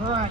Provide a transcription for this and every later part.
Right.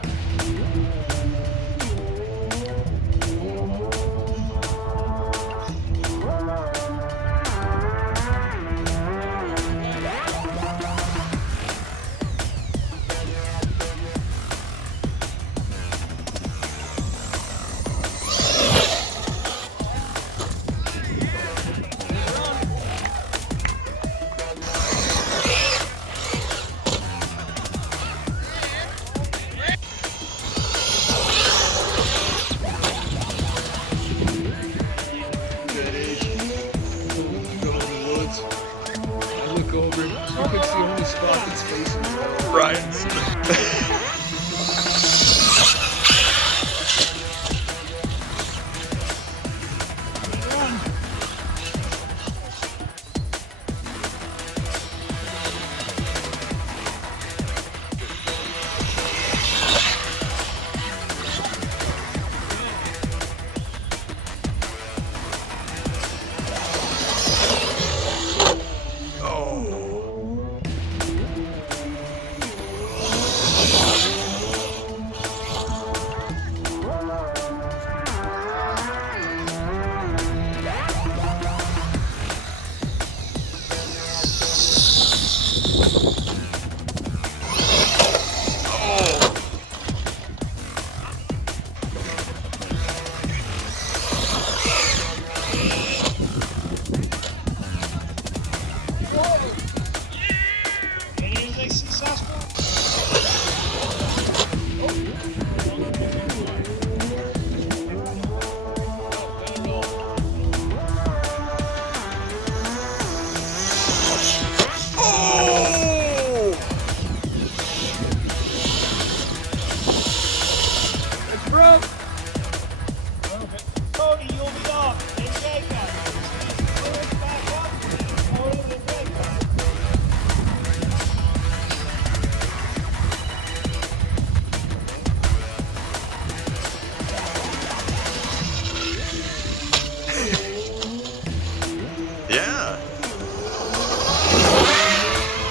Over, you can see only spot that's facing you. Right. Anything successful? It's broke. Cody, you'll be off. Then Jake got it. Pull it back up. Cody, then Jake got it. Yeah.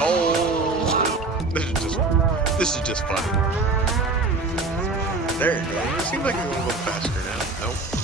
Oh. This is just funny. There you go. It seems like it's a little faster now. Nope.